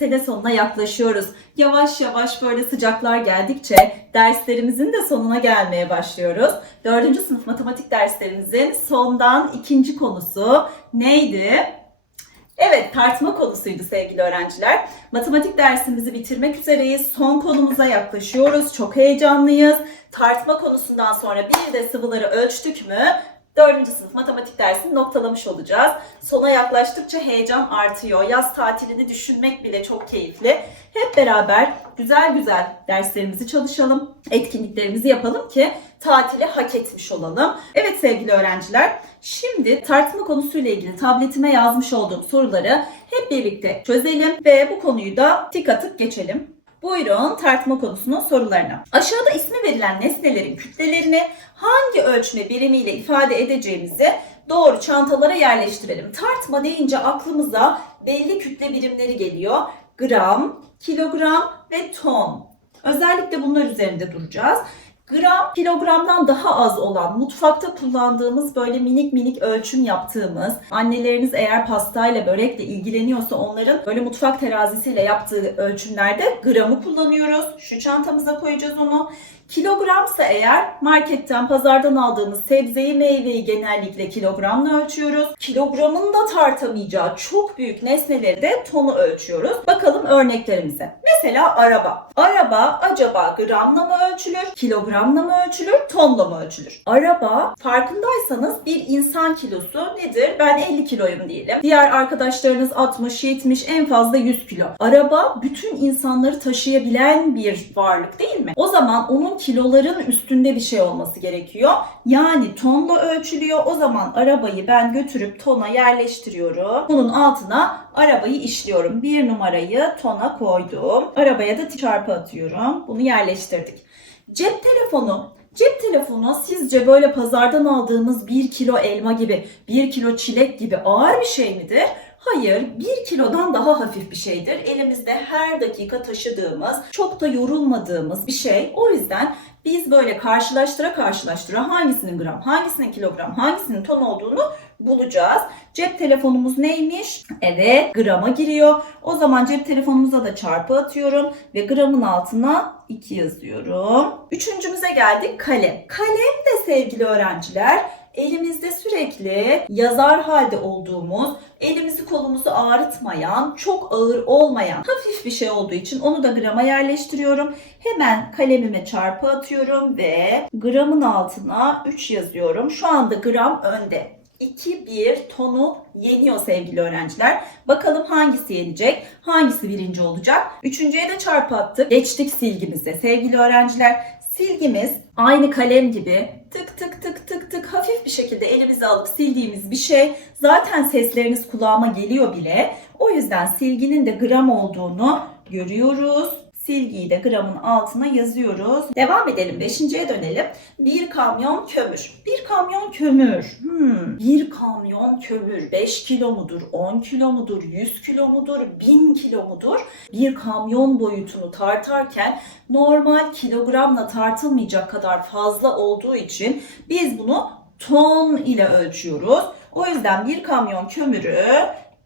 sene sonuna yaklaşıyoruz. Yavaş yavaş böyle sıcaklar geldikçe derslerimizin de sonuna gelmeye başlıyoruz. Dördüncü sınıf matematik derslerimizin sondan ikinci konusu neydi? Evet, tartma konusuydu sevgili öğrenciler. Matematik dersimizi bitirmek üzereyiz. Son konumuza yaklaşıyoruz. Çok heyecanlıyız. Tartma konusundan sonra bir de sıvıları ölçtük mü? Dördüncü sınıf matematik dersini noktalamış olacağız. Sona yaklaştıkça heyecan artıyor. Yaz tatilini düşünmek bile çok keyifli. Hep beraber güzel güzel derslerimizi çalışalım. Etkinliklerimizi yapalım ki tatili hak etmiş olalım. Evet sevgili öğrenciler, şimdi tartma konusuyla ilgili tabletime yazmış olduğum soruları hep birlikte çözelim ve bu konuyu da tik atıp geçelim. Buyurun tartma konusunun sorularına. Aşağıda ismi verilen nesnelerin kütlelerini hangi ölçme birimiyle ifade edeceğimizi doğru çantalara yerleştirelim. Tartma deyince aklımıza belli kütle birimleri geliyor. Gram, kilogram ve ton. Özellikle bunlar üzerinde duracağız. Gram kilogramdan daha az olan mutfakta kullandığımız böyle minik minik ölçüm yaptığımız anneleriniz eğer pastayla börekle ilgileniyorsa onların böyle mutfak terazisiyle yaptığı ölçümlerde gramı kullanıyoruz. Şu çantamıza koyacağız onu. Kilogramsa eğer marketten pazardan aldığımız sebzeyi meyveyi genellikle kilogramla ölçüyoruz. Kilogramın da tartamayacağı çok büyük nesneleri de tonu ölçüyoruz. Bakalım örneklerimize. Mesela araba. Araba acaba gramla mı ölçülür, kilogramla mı ölçülür, tonla mı ölçülür? Araba farkındaysanız bir insan kilosu nedir? Ben 50 kiloyum diyelim. Diğer arkadaşlarınız 60, 70 en fazla 100 kilo. Araba bütün insanları taşıyabilen bir varlık değil mi? O zaman onun kiloların üstünde bir şey olması gerekiyor. Yani tonla ölçülüyor. O zaman arabayı ben götürüp tona yerleştiriyorum. Bunun altına arabayı işliyorum. Bir numarayı tona koydum. Arabaya da çarpı atıyorum. Bunu yerleştirdik. Cep telefonu. Cep telefonu sizce böyle pazardan aldığımız 1 kilo elma gibi, 1 kilo çilek gibi ağır bir şey midir? Hayır, 1 kilodan daha hafif bir şeydir. Elimizde her dakika taşıdığımız, çok da yorulmadığımız bir şey. O yüzden biz böyle karşılaştıra karşılaştıra hangisinin gram, hangisinin kilogram, hangisinin ton olduğunu bulacağız. Cep telefonumuz neymiş? Evet, grama giriyor. O zaman cep telefonumuza da çarpı atıyorum ve gramın altına 2 yazıyorum. Üçüncümüze geldik kalem. Kalem de sevgili öğrenciler elimizde sürekli yazar halde olduğumuz, elimizi kolumuzu ağrıtmayan, çok ağır olmayan hafif bir şey olduğu için onu da grama yerleştiriyorum. Hemen kalemime çarpı atıyorum ve gramın altına 3 yazıyorum. Şu anda gram önde. 2-1 tonu yeniyor sevgili öğrenciler. Bakalım hangisi yenecek? Hangisi birinci olacak? Üçüncüye de çarpı attık. Geçtik silgimize. Sevgili öğrenciler silgimiz aynı kalem gibi tık tık tık tık tık hafif bir şekilde elimize alıp sildiğimiz bir şey. Zaten sesleriniz kulağıma geliyor bile. O yüzden silginin de gram olduğunu görüyoruz. Silgiyi de gramın altına yazıyoruz. Devam edelim. Beşinciye dönelim. Bir kamyon kömür. Bir kamyon kömür. Hmm. Bir kamyon kömür 5 kilo mudur, 10 kilo mudur, 100 kilo mudur, 1000 kilo mudur? Bir kamyon boyutunu tartarken normal kilogramla tartılmayacak kadar fazla olduğu için biz bunu ton ile ölçüyoruz. O yüzden bir kamyon kömürü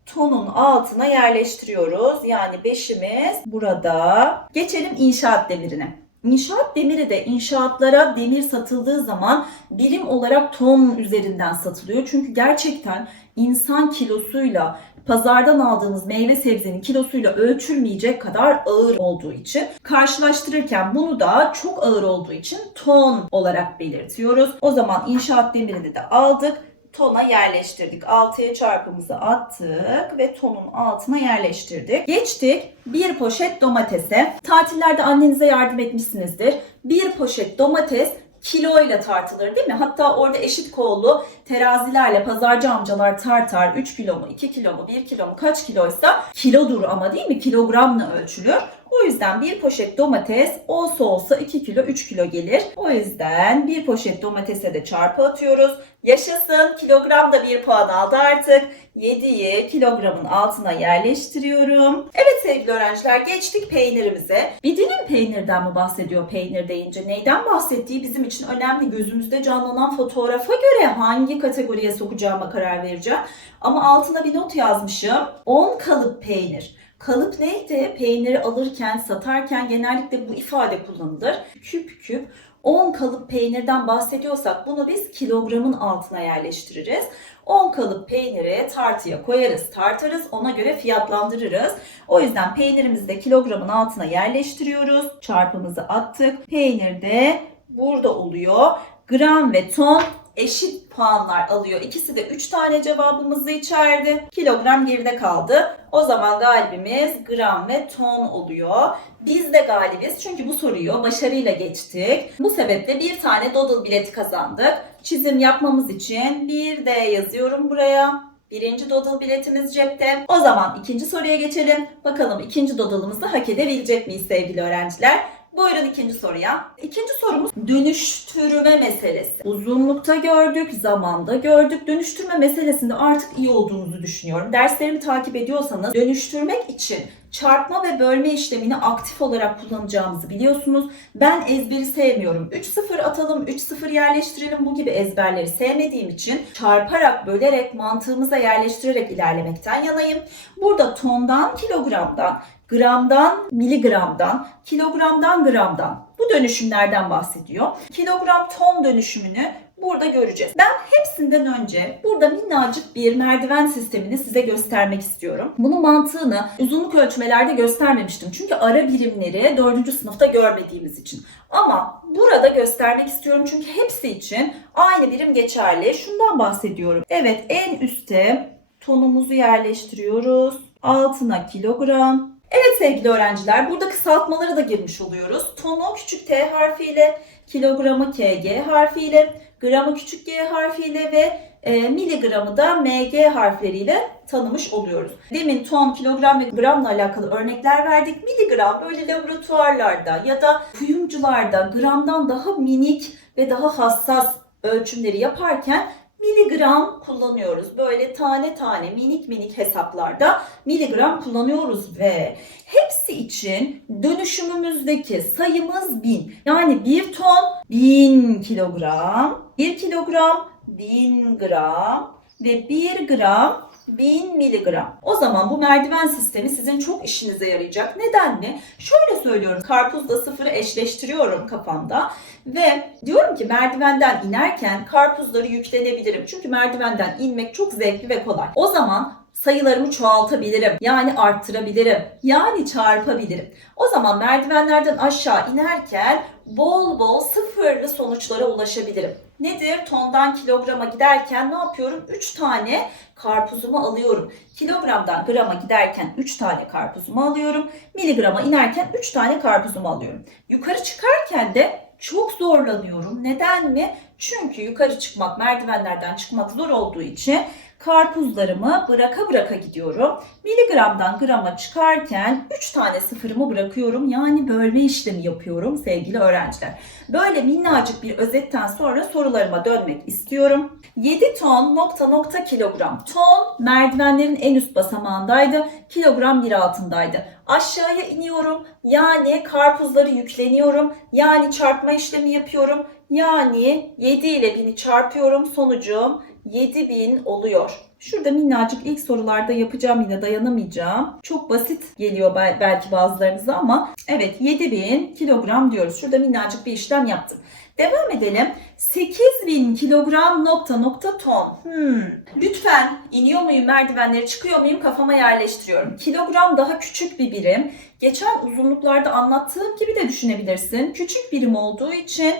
tonun altına yerleştiriyoruz. Yani beşimiz burada. Geçelim inşaat demirine. İnşaat demiri de inşaatlara demir satıldığı zaman birim olarak ton üzerinden satılıyor. Çünkü gerçekten insan kilosuyla pazardan aldığımız meyve sebzenin kilosuyla ölçülmeyecek kadar ağır olduğu için karşılaştırırken bunu da çok ağır olduğu için ton olarak belirtiyoruz. O zaman inşaat demirini de aldık tona yerleştirdik. 6'ya çarpımızı attık ve tonun altına yerleştirdik. Geçtik bir poşet domatese. Tatillerde annenize yardım etmişsinizdir. Bir poşet domates kiloyla tartılır değil mi? Hatta orada eşit kollu terazilerle pazarcı amcalar tartar 3 kilo mu, 2 kilo mu, 1 kilo mu kaç kiloysa kilodur ama değil mi? Kilogramla ölçülür. O yüzden bir poşet domates olsa olsa 2 kilo 3 kilo gelir. O yüzden bir poşet domatese de çarpı atıyoruz. Yaşasın kilogram da bir puan aldı artık. 7'yi kilogramın altına yerleştiriyorum. Evet sevgili öğrenciler geçtik peynirimize. Bir dilim peynirden mi bahsediyor peynir deyince? Neyden bahsettiği bizim için önemli. Gözümüzde canlanan fotoğrafa göre hangi kategoriye sokacağıma karar vereceğim. Ama altına bir not yazmışım. 10 kalıp peynir. Kalıp neydi? Peyniri alırken, satarken genellikle bu ifade kullanılır. Küp küp 10 kalıp peynirden bahsediyorsak bunu biz kilogramın altına yerleştiririz. 10 kalıp peyniri tartıya koyarız, tartarız, ona göre fiyatlandırırız. O yüzden peynirimizi de kilogramın altına yerleştiriyoruz. Çarpımızı attık. Peynir de burada oluyor. Gram ve ton eşit puanlar alıyor. İkisi de 3 tane cevabımızı içerdi. Kilogram geride kaldı. O zaman galibimiz gram ve ton oluyor. Biz de galibiz çünkü bu soruyu başarıyla geçtik. Bu sebeple bir tane Doodle bileti kazandık. Çizim yapmamız için bir D yazıyorum buraya. Birinci Doodle biletimiz cepte. O zaman ikinci soruya geçelim. Bakalım ikinci Doodle'ımızı hak edebilecek miyiz sevgili öğrenciler? Buyurun ikinci soruya. İkinci sorumuz dönüştürme meselesi. Uzunlukta gördük, zamanda gördük. Dönüştürme meselesinde artık iyi olduğunuzu düşünüyorum. Derslerimi takip ediyorsanız dönüştürmek için çarpma ve bölme işlemini aktif olarak kullanacağımızı biliyorsunuz. Ben ezberi sevmiyorum. 3-0 atalım, 3-0 yerleştirelim bu gibi ezberleri sevmediğim için çarparak, bölerek, mantığımıza yerleştirerek ilerlemekten yanayım. Burada tondan, kilogramdan, gramdan, miligramdan, kilogramdan, gramdan bu dönüşümlerden bahsediyor. Kilogram ton dönüşümünü burada göreceğiz. Ben hepsinden önce burada minnacık bir merdiven sistemini size göstermek istiyorum. Bunun mantığını uzunluk ölçmelerde göstermemiştim. Çünkü ara birimleri 4. sınıfta görmediğimiz için. Ama burada göstermek istiyorum çünkü hepsi için aynı birim geçerli. Şundan bahsediyorum. Evet en üste tonumuzu yerleştiriyoruz. Altına kilogram, Evet sevgili öğrenciler burada kısaltmaları da girmiş oluyoruz. Tonu küçük t harfiyle, kilogramı kg harfiyle, gramı küçük g harfiyle ve e, miligramı da mg harfleriyle tanımış oluyoruz. Demin ton, kilogram ve gramla alakalı örnekler verdik. Miligram böyle laboratuvarlarda ya da kuyumcularda gramdan daha minik ve daha hassas ölçümleri yaparken miligram kullanıyoruz. Böyle tane tane minik minik hesaplarda miligram kullanıyoruz ve hepsi için dönüşümümüzdeki sayımız 1000. Yani 1 ton 1000 kilogram, 1 kilogram 1000 gram ve 1 gram 1000 miligram. O zaman bu merdiven sistemi sizin çok işinize yarayacak. Neden mi? Şöyle söylüyorum. Karpuzla sıfırı eşleştiriyorum kafamda. Ve diyorum ki merdivenden inerken karpuzları yüklenebilirim. Çünkü merdivenden inmek çok zevkli ve kolay. O zaman sayılarımı çoğaltabilirim. Yani arttırabilirim. Yani çarpabilirim. O zaman merdivenlerden aşağı inerken bol bol sıfırlı sonuçlara ulaşabilirim. Nedir? Tondan kilograma giderken ne yapıyorum? 3 tane karpuzumu alıyorum. Kilogramdan grama giderken 3 tane karpuzumu alıyorum. Miligrama inerken 3 tane karpuzumu alıyorum. Yukarı çıkarken de çok zorlanıyorum. Neden mi? Çünkü yukarı çıkmak, merdivenlerden çıkmak zor olduğu için karpuzlarımı bıraka bıraka gidiyorum. Miligramdan grama çıkarken 3 tane sıfırımı bırakıyorum. Yani bölme işlemi yapıyorum sevgili öğrenciler. Böyle minnacık bir özetten sonra sorularıma dönmek istiyorum. 7 ton nokta nokta kilogram. Ton merdivenlerin en üst basamağındaydı. Kilogram bir altındaydı. Aşağıya iniyorum. Yani karpuzları yükleniyorum. Yani çarpma işlemi yapıyorum. Yani 7 ile 1000'i çarpıyorum. Sonucum 7000 oluyor. Şurada minnacık ilk sorularda yapacağım yine dayanamayacağım. Çok basit geliyor bel- belki bazılarınıza ama evet 7000 kilogram diyoruz. Şurada minnacık bir işlem yaptım. Devam edelim. 8000 kilogram nokta nokta ton. Hmm. Lütfen iniyor muyum merdivenleri çıkıyor muyum kafama yerleştiriyorum. Kilogram daha küçük bir birim. Geçen uzunluklarda anlattığım gibi de düşünebilirsin. Küçük birim olduğu için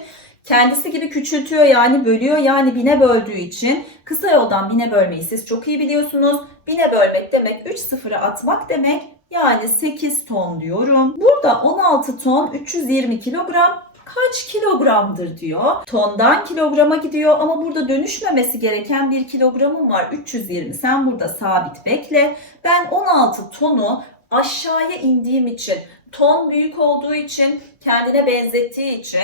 kendisi gibi küçültüyor yani bölüyor yani bine böldüğü için kısa yoldan bine bölmeyi siz çok iyi biliyorsunuz. Bine bölmek demek 3 sıfıra atmak demek yani 8 ton diyorum. Burada 16 ton 320 kilogram kaç kilogramdır diyor. Tondan kilograma gidiyor ama burada dönüşmemesi gereken bir kilogramım var 320. Sen burada sabit bekle. Ben 16 tonu aşağıya indiğim için ton büyük olduğu için, kendine benzettiği için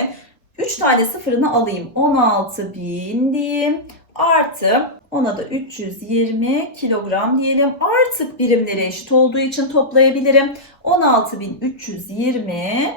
3 tane sıfırını alayım. 16.000 diyeyim. Artı ona da 320 kilogram diyelim. Artık birimleri eşit olduğu için toplayabilirim. 16.320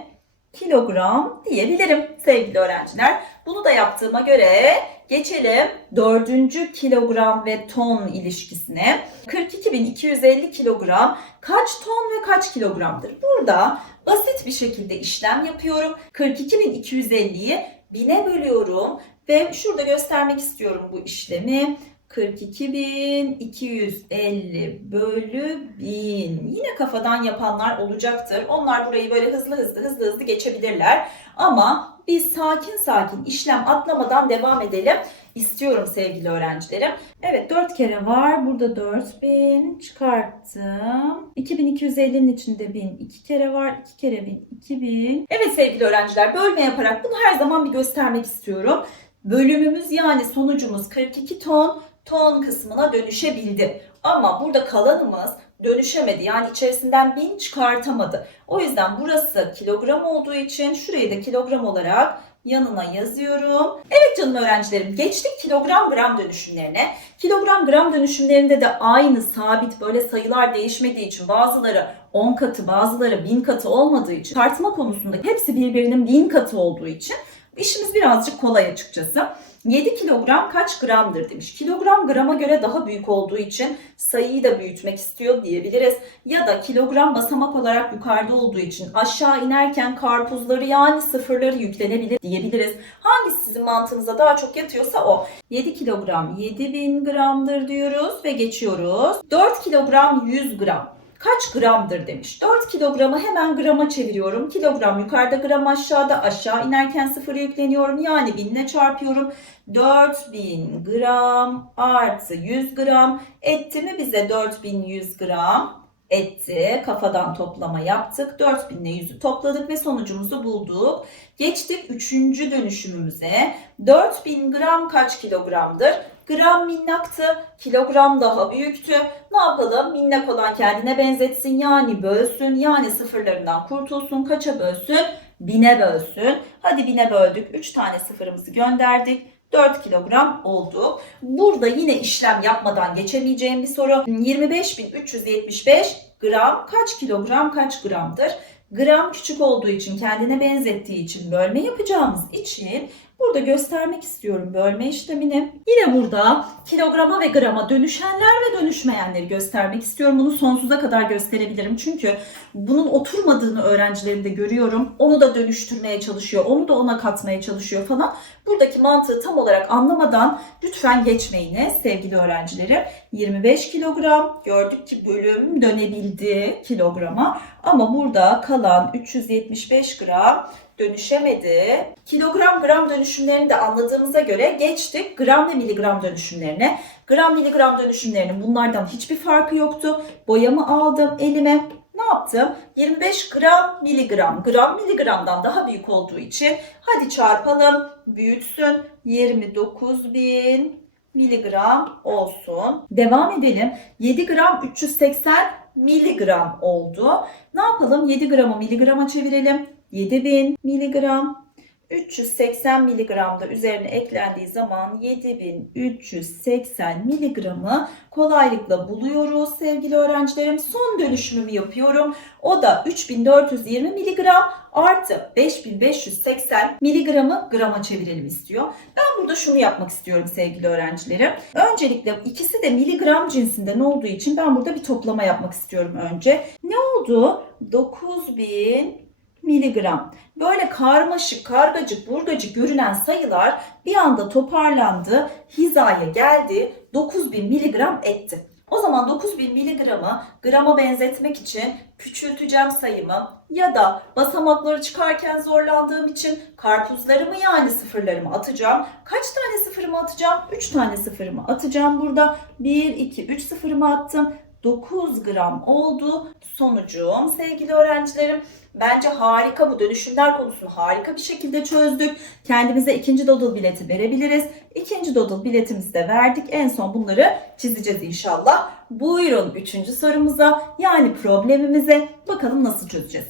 kilogram diyebilirim sevgili öğrenciler. Bunu da yaptığıma göre geçelim dördüncü kilogram ve ton ilişkisine. 42.250 kilogram kaç ton ve kaç kilogramdır? Burada basit bir şekilde işlem yapıyorum. 42.250'yi 1000'e bölüyorum ve şurada göstermek istiyorum bu işlemi. 42.250 bölü 1000. Yine kafadan yapanlar olacaktır. Onlar burayı böyle hızlı hızlı hızlı hızlı geçebilirler. Ama biz sakin sakin işlem atlamadan devam edelim istiyorum sevgili öğrencilerim. Evet 4 kere var. Burada 4000 çıkarttım. 2250'nin içinde 1000 2 kere var. 2 kere 1000 2000. Evet sevgili öğrenciler bölme yaparak bunu her zaman bir göstermek istiyorum. Bölümümüz yani sonucumuz 42 ton ton kısmına dönüşebildi. Ama burada kalanımız dönüşemedi. Yani içerisinden 1000 çıkartamadı. O yüzden burası kilogram olduğu için şurayı da kilogram olarak yanına yazıyorum. Evet canım öğrencilerim geçtik kilogram gram dönüşümlerine. Kilogram gram dönüşümlerinde de aynı sabit böyle sayılar değişmediği için bazıları 10 katı bazıları 1000 katı olmadığı için tartma konusunda hepsi birbirinin 1000 katı olduğu için işimiz birazcık kolay açıkçası. 7 kilogram kaç gramdır demiş. Kilogram grama göre daha büyük olduğu için sayıyı da büyütmek istiyor diyebiliriz. Ya da kilogram basamak olarak yukarıda olduğu için aşağı inerken karpuzları yani sıfırları yüklenebilir diyebiliriz. Hangisi sizin mantığınıza daha çok yatıyorsa o. 7 kilogram 7000 gramdır diyoruz ve geçiyoruz. 4 kilogram 100 gram kaç gramdır demiş. 4 kilogramı hemen grama çeviriyorum. Kilogram yukarıda gram aşağıda aşağı inerken sıfırı yükleniyorum. Yani binle çarpıyorum. 4000 gram artı 100 gram etti mi bize 4100 gram etti. Kafadan toplama yaptık. 4000 ile 100'ü topladık ve sonucumuzu bulduk. Geçtik 3. dönüşümümüze. 4000 gram kaç kilogramdır? Gram minnaktı, kilogram daha büyüktü. Ne yapalım? Minnak olan kendine benzetsin yani bölsün yani sıfırlarından kurtulsun. Kaça bölsün? Bine bölsün. Hadi bine böldük. 3 tane sıfırımızı gönderdik. 4 kilogram oldu. Burada yine işlem yapmadan geçemeyeceğim bir soru. 25.375 gram kaç kilogram kaç gramdır? Gram küçük olduğu için kendine benzettiği için bölme yapacağımız için burada göstermek istiyorum bölme işlemini. Yine burada kilograma ve grama dönüşenler ve dönüşmeyenleri göstermek istiyorum. Bunu sonsuza kadar gösterebilirim. Çünkü bunun oturmadığını öğrencilerimde görüyorum. Onu da dönüştürmeye çalışıyor. Onu da ona katmaya çalışıyor falan. Buradaki mantığı tam olarak anlamadan lütfen geçmeyiniz sevgili öğrencilerim. 25 kilogram gördük ki bölüm dönebildi kilograma. Ama burada kalan 375 gram dönüşemedi. Kilogram gram dönüşümlerini de anladığımıza göre geçtik gram ve miligram dönüşümlerine. Gram miligram dönüşümlerinin bunlardan hiçbir farkı yoktu. Boyamı aldım elime. Ne yaptım? 25 gram miligram. Gram miligramdan daha büyük olduğu için hadi çarpalım. Büyütsün. 29.000 miligram olsun. Devam edelim. 7 gram 380 miligram oldu. Ne yapalım? 7 gramı miligrama çevirelim. 7000 miligram 380 miligram da üzerine eklendiği zaman 7380 miligramı kolaylıkla buluyoruz sevgili öğrencilerim. Son dönüşümümü yapıyorum. O da 3420 miligram artı 5580 miligramı grama çevirelim istiyor. Ben burada şunu yapmak istiyorum sevgili öğrencilerim. Öncelikle ikisi de miligram cinsinden olduğu için ben burada bir toplama yapmak istiyorum önce. Ne oldu? 9000 miligram. Böyle karmaşık, kargacık, burgacık görünen sayılar bir anda toparlandı, hizaya geldi, 9000 miligram etti. O zaman 9000 miligramı grama benzetmek için küçülteceğim sayımı ya da basamakları çıkarken zorlandığım için karpuzlarımı yani sıfırlarımı atacağım. Kaç tane sıfırımı atacağım? 3 tane sıfırımı atacağım burada. 1, 2, 3 sıfırımı attım. 9 gram oldu sonucum sevgili öğrencilerim. Bence harika bu dönüşümler konusunu harika bir şekilde çözdük. Kendimize ikinci dodul bileti verebiliriz. İkinci dodul biletimizi de verdik. En son bunları çizeceğiz inşallah. Buyurun üçüncü sorumuza yani problemimize bakalım nasıl çözeceğiz.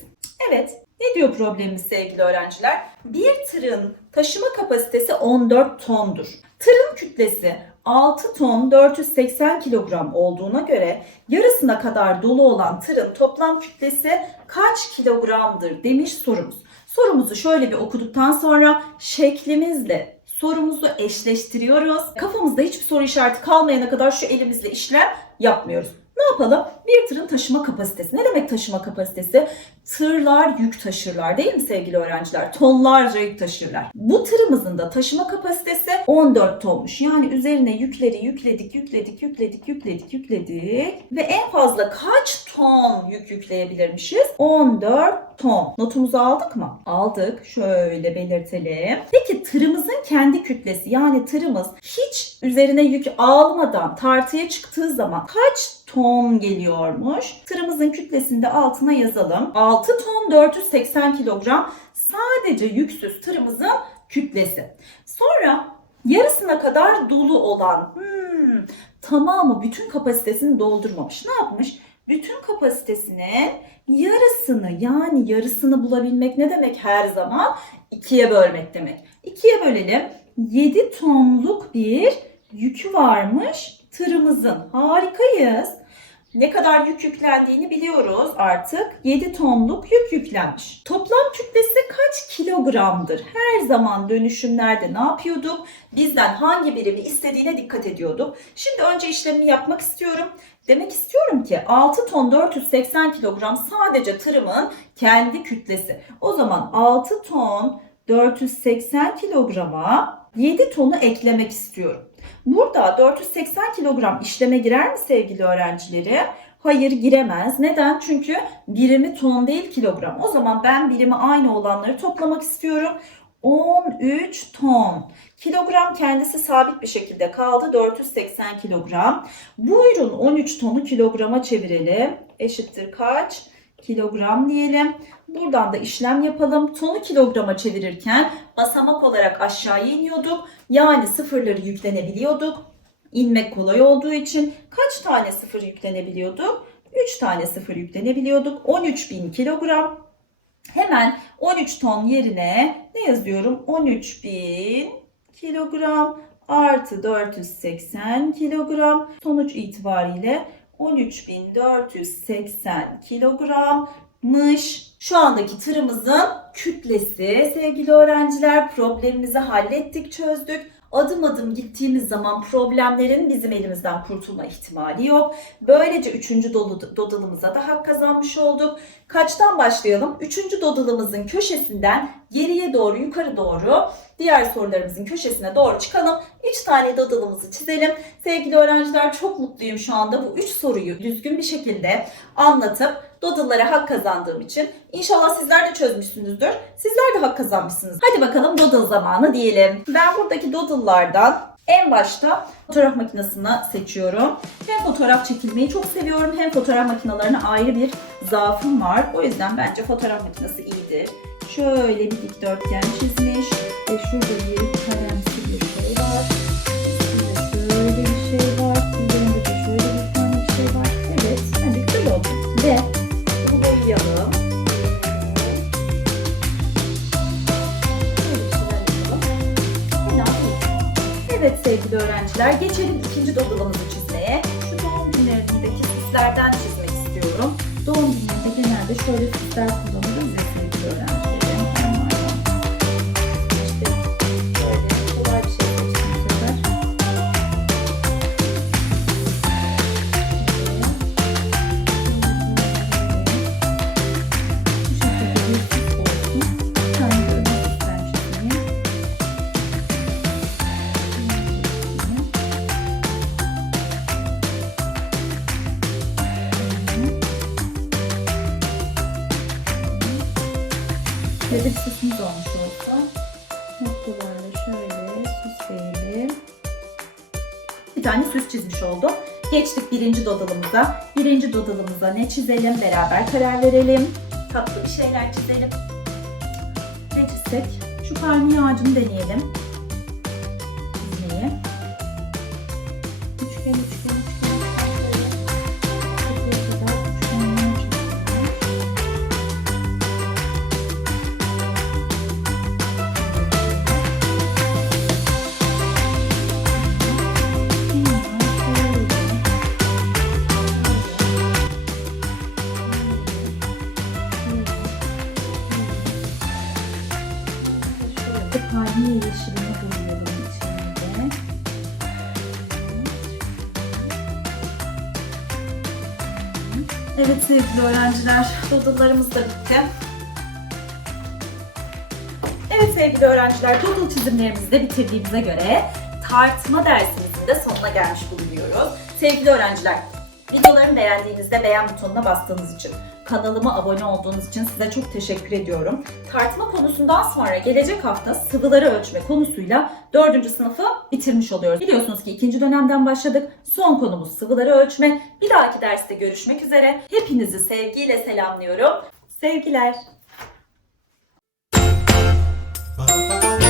Evet. Ne diyor problemimiz sevgili öğrenciler? Bir tırın taşıma kapasitesi 14 tondur. Tırın kütlesi 6 ton 480 kilogram olduğuna göre yarısına kadar dolu olan tırın toplam kütlesi kaç kilogramdır demiş sorumuz. Sorumuzu şöyle bir okuduktan sonra şeklimizle sorumuzu eşleştiriyoruz. Kafamızda hiçbir soru işareti kalmayana kadar şu elimizle işlem yapmıyoruz. Ne yapalım? Bir tırın taşıma kapasitesi. Ne demek taşıma kapasitesi? Tırlar yük taşırlar değil mi sevgili öğrenciler? Tonlarca yük taşırlar. Bu tırımızın da taşıma kapasitesi 14 tonmuş. Yani üzerine yükleri yükledik, yükledik, yükledik, yükledik, yükledik. Ve en fazla kaç ton yük yükleyebilirmişiz? 14 ton. Notumuzu aldık mı? Aldık. Şöyle belirtelim. Peki tırımızın kendi kütlesi yani tırımız hiç üzerine yük almadan tartıya çıktığı zaman kaç ton geliyormuş? Tırımızın kütlesini de altına yazalım. 6 ton 480 kilogram sadece yüksüz tırımızın kütlesi. Sonra yarısına kadar dolu olan hmm, tamamı bütün kapasitesini doldurmamış. Ne yapmış? Bütün kapasitesinin yarısını yani yarısını bulabilmek ne demek her zaman? İkiye bölmek demek. İkiye bölelim. 7 tonluk bir yükü varmış tırımızın. Harikayız. Ne kadar yük yüklendiğini biliyoruz artık. 7 tonluk yük yüklenmiş. Toplam kütlesi kaç kilogramdır? Her zaman dönüşümlerde ne yapıyorduk? Bizden hangi birimi istediğine dikkat ediyorduk. Şimdi önce işlemimi yapmak istiyorum. Demek istiyorum ki 6 ton 480 kilogram sadece tırımın kendi kütlesi. O zaman 6 ton 480 kilograma 7 tonu eklemek istiyorum. Burada 480 kilogram işleme girer mi sevgili öğrencileri? Hayır giremez. Neden? Çünkü birimi ton değil kilogram. O zaman ben birimi aynı olanları toplamak istiyorum. 13 ton. Kilogram kendisi sabit bir şekilde kaldı. 480 kilogram. Buyurun 13 tonu kilograma çevirelim. Eşittir kaç? Kilogram diyelim. Buradan da işlem yapalım. Tonu kilograma çevirirken basamak olarak aşağıya iniyorduk. Yani sıfırları yüklenebiliyorduk. İnmek kolay olduğu için kaç tane sıfır yüklenebiliyorduk? 3 tane sıfır yüklenebiliyorduk. 13.000 kilogram. Hemen 13 ton yerine ne yazıyorum? 13.000 kilogram artı 480 kilogram. Sonuç itibariyle 13.480 kilogrammış. Şu andaki tırımızın kütlesi sevgili öğrenciler problemimizi hallettik, çözdük. Adım adım gittiğimiz zaman problemlerin bizim elimizden kurtulma ihtimali yok. Böylece üçüncü dodalımıza da hak kazanmış olduk. Kaçtan başlayalım? Üçüncü dodalımızın köşesinden geriye doğru yukarı doğru diğer sorularımızın köşesine doğru çıkalım. Üç tane dodalımızı çizelim. Sevgili öğrenciler çok mutluyum şu anda bu üç soruyu düzgün bir şekilde anlatıp Doodle'lara hak kazandığım için. İnşallah sizler de çözmüşsünüzdür. Sizler de hak kazanmışsınız. Hadi bakalım Doodle zamanı diyelim. Ben buradaki Doodle'lardan en başta fotoğraf makinesini seçiyorum. Hem fotoğraf çekilmeyi çok seviyorum hem fotoğraf makinelerine ayrı bir zaafım var. O yüzden bence fotoğraf makinesi iyidir. Şöyle bir dikdörtgen çizmiş ve şurada bir ち。Süsümüz olmuş olsa noktalarla şöyle süsleyelim. Bir tane süs çizmiş oldum. Geçtik birinci dodalımıza. Birinci dodalımıza ne çizelim? Beraber karar verelim. Tatlı bir şeyler çizelim. Ne çizsek? Şu palmiye ağacını deneyelim. Çizmeyi. Üçgen, üçgen. Öğrenciler, doodle'larımız da bitti. Evet sevgili öğrenciler, doodle çizimlerimizi de bitirdiğimize göre tartma dersimizin de sonuna gelmiş bulunuyoruz. Sevgili öğrenciler, videolarımı beğendiğinizde beğen butonuna bastığınız için, kanalıma abone olduğunuz için size çok teşekkür ediyorum. Tartma konusundan sonra gelecek hafta sıvıları ölçme konusuyla 4. sınıfı bitirmiş oluyoruz. Biliyorsunuz ki ikinci dönemden başladık. Son konumuz sıvıları ölçme. Bir dahaki derste görüşmek üzere. Hepinizi sevgiyle selamlıyorum. Sevgiler. Ba